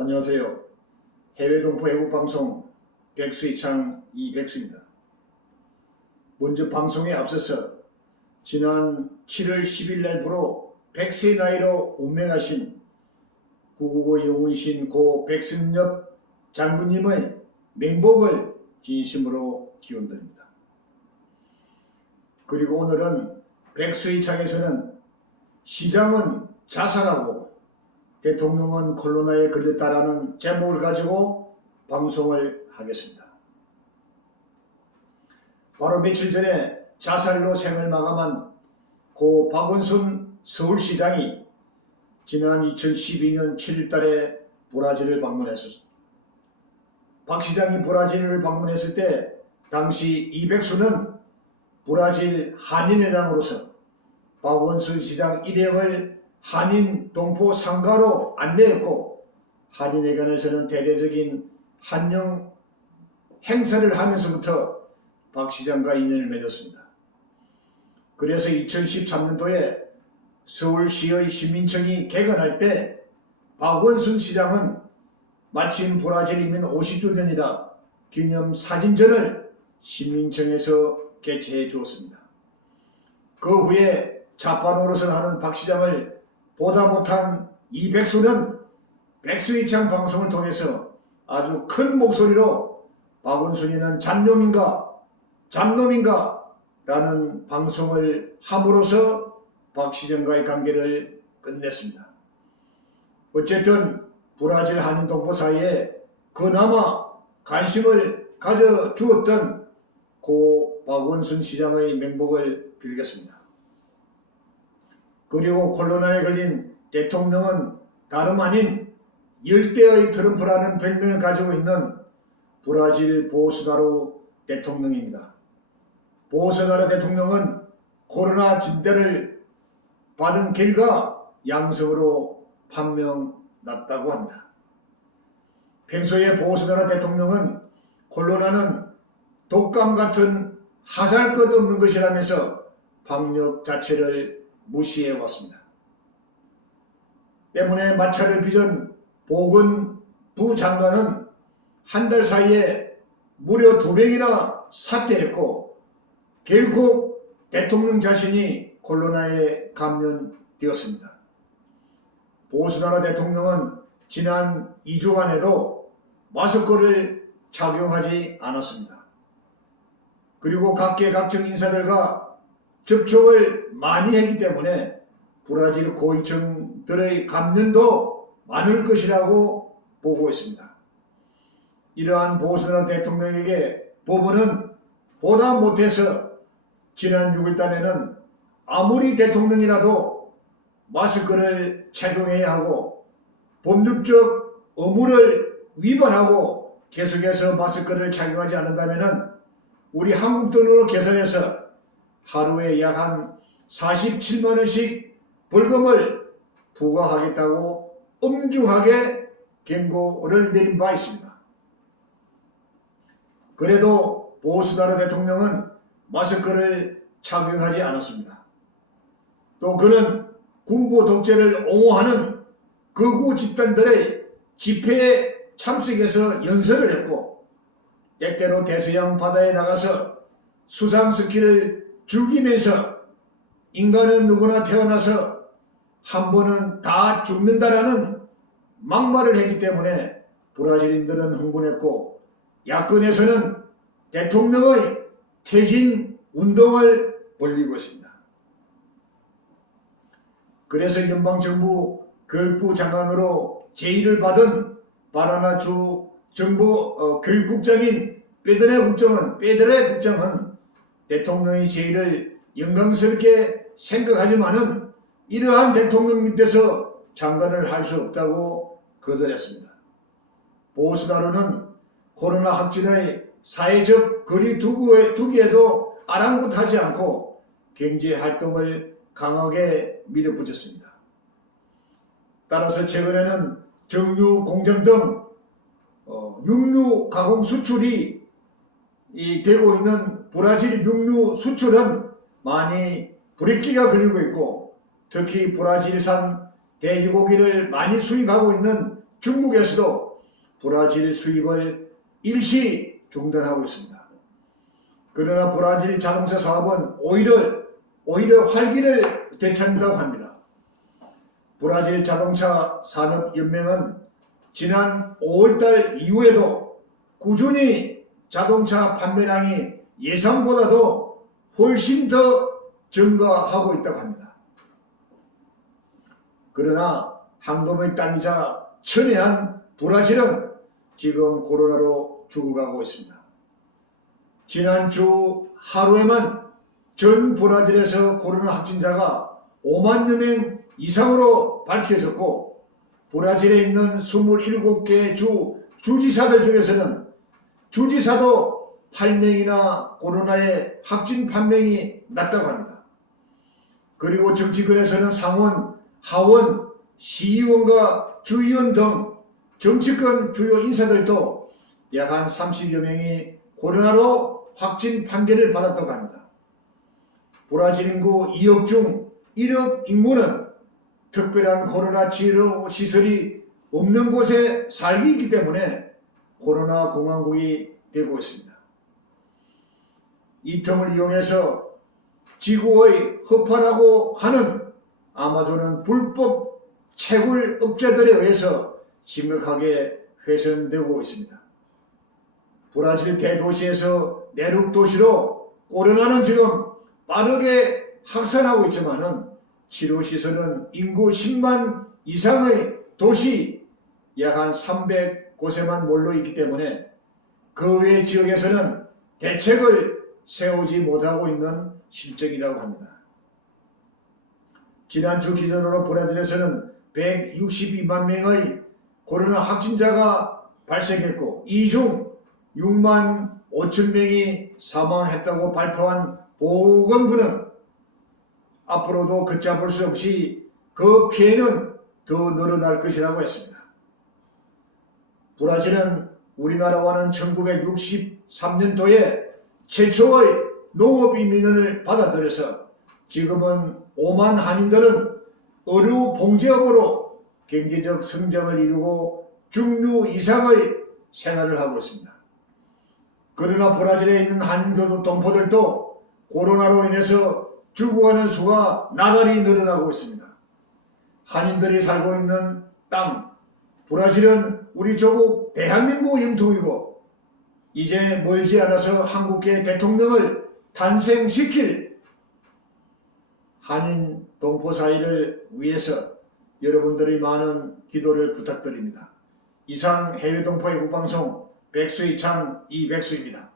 안녕하세요. 해외동포 애국방송 백수이창 이백수입니다. 먼저 방송에 앞서서 지난 7월 10일 날부로 100세 나이로 운명하신 995 영웅이신 고 백승엽 장군님의 맹복을 진심으로 기원드립니다. 그리고 오늘은 백수이창에서는 시장은 자살하고 대통령은 코로나에 걸렸다라는 제목을 가지고 방송을 하겠습니다. 바로 며칠 전에 자살로 생을 마감한 고 박원순 서울시장이 지난 2012년 7월 달에 브라질을 방문했습니다. 박 시장이 브라질을 방문했을 때 당시 이백수는 브라질 한인회장으로서 박원순 시장 일행을 한인 동포 상가로 안내했고, 한인회관에서는 대대적인 환영 행사를 하면서부터 박 시장과 인연을 맺었습니다. 그래서 2013년도에 서울시의 시민청이 개관할 때 박원순 시장은 마침 브라질 이민 50주년이라 기념 사진전을 시민청에서 개최해 주었습니다. 그 후에 좌파 노릇을 하는 박 시장을 보다 못한 이백수는 백수이창 방송을 통해서 아주 큰 목소리로 박원순이는 잡놈인가 라는 방송을 함으로써 박 시장과의 관계를 끝냈습니다. 어쨌든 브라질 한인 동포 사이에 그나마 관심을 가져주었던 고 박원순 시장의 맹복을 빌겠습니다. 그리고 코로나에 걸린 대통령은 다름 아닌 열대의 트럼프라는 별명을 가지고 있는 브라질 보스나루 대통령입니다. 보스나루 대통령은 코로나 진단을 받은 결과 양성으로 판명났다고 합니다. 평소에 보스나루 대통령은 코로나는 독감 같은 하살 것 없는 것이라면서 방역 자체를 무시해왔습니다. 때문에 마차를 빚은 보건부 장관은 한 달 사이에 무려 2명이나 사퇴했고, 결국 대통령 자신이 코로나에 감염되었습니다. 보스나루 대통령은 지난 2주간에도 마스크를 착용하지 않았습니다. 그리고 각계각층 인사들과 접촉을 많이 했기 때문에 브라질 고위층들의 감염도 많을 것이라고 보고 있습니다. 이러한 보스나루 대통령에게 법원은 보다 못해서 지난 6월달에는 아무리 대통령이라도 마스크를 착용해야 하고 법률적 의무를 위반하고 계속해서 마스크를 착용하지 않는다면 우리 한국 돈으로 계산해서 하루에 약 한 47만 원씩 벌금을 부과하겠다고 엄중하게 경고를 내린 바 있습니다. 그래도 보스나루 대통령은 마스크를 착용하지 않았습니다. 또 그는 군부 독재를 옹호하는 극우 집단들의 집회에 참석해서 연설을 했고, 때때로 대서양 바다에 나가서 수상 스키를 즐기면서 인간은 누구나 태어나서 한 번은 다 죽는다라는 막말을 했기 때문에 브라질인들은 흥분했고, 야권에서는 대통령의 퇴진 운동을 벌이고 있습니다. 그래서 연방정부 교육부 장관으로 제의를 받은 바라나주 정부 교육국장인 페드레 국장은 대통령의 제의를 영광스럽게 생각하지만은 이러한 대통령 밑에서 장관을 할 수 없다고 거절했습니다. 보스나루는 코로나 확진의 사회적 거리 두기에도 아랑곳하지 않고 경제 활동을 강하게 밀어붙였습니다. 따라서 최근에는 정유 공장 등 육류 가공 수출이 되고 있는 브라질 육류 수출은 많이 브레이크가 걸리고 있고, 특히 브라질산 돼지고기를 많이 수입하고 있는 중국에서도 브라질 수입을 일시 중단하고 있습니다. 그러나 브라질 자동차 사업은 오히려 활기를 되찾는다고 합니다. 브라질 자동차 산업연맹은 지난 5월달 이후에도 꾸준히 자동차 판매량이 예상보다도 훨씬 더 증가하고 있다고 합니다. 그러나 황금의 땅이자 천혜한 브라질은 지금 코로나로 죽어가고 있습니다. 지난주 하루에만 전 브라질에서 코로나 확진자가 5만여 명 이상으로 밝혀졌고, 브라질에 있는 27개 주지사들 중에서는 주지사도 8명이나 코로나의 확진 판명이 났다고 합니다. 그리고 정치권에서는 상원, 하원, 시의원과 주의원 등 정치권 주요 인사들도 약 한 30여 명이 코로나로 확진 판결을 받았다고 합니다. 브라질 인구 2억 중 1억 인구는 특별한 코로나 치료 시설이 없는 곳에 살기 있기 때문에 코로나 공황국이 되고 있습니다. 이 틈을 이용해서 지구의 허파라고 하는 아마존은 불법 채굴 업자들에 의해서 심각하게 훼손되고 있습니다. 브라질 대도시에서 내륙 도시로 코로나는 지금 빠르게 확산하고 있지만은 치료시설은 인구 10만 이상의 도시 약 한 300곳에만 몰려 있기 때문에 그 외 지역에서는 대책을 세우지 못하고 있는 실정이라고 합니다. 지난주 기준으로 브라질에서는 162만 명의 코로나 확진자가 발생했고, 이 중 6만 5천 명이 사망했다고 발표한 보건부는 앞으로도 걷잡을 수 없이 그 피해는 더 늘어날 것이라고 했습니다. 브라질은 우리나라와는 1963년도에 최초의 농업 이민을 받아들여서 지금은 5만 한인들은 의류 봉제업으로 경제적 성장을 이루고 중류 이상의 생활을 하고 있습니다. 그러나 브라질에 있는 한인들 동포들도 코로나로 인해서 죽어가는 수가 나날이 늘어나고 있습니다. 한인들이 살고 있는 땅, 브라질은 우리 조국 대한민국 영토이고 이제 멀지 않아서 한국계 대통령을 탄생시킬 한인 동포 사이를 위해서 여러분들의 많은 기도를 부탁드립니다. 이상 해외동포 애국방송 백수의 창 이백수입니다.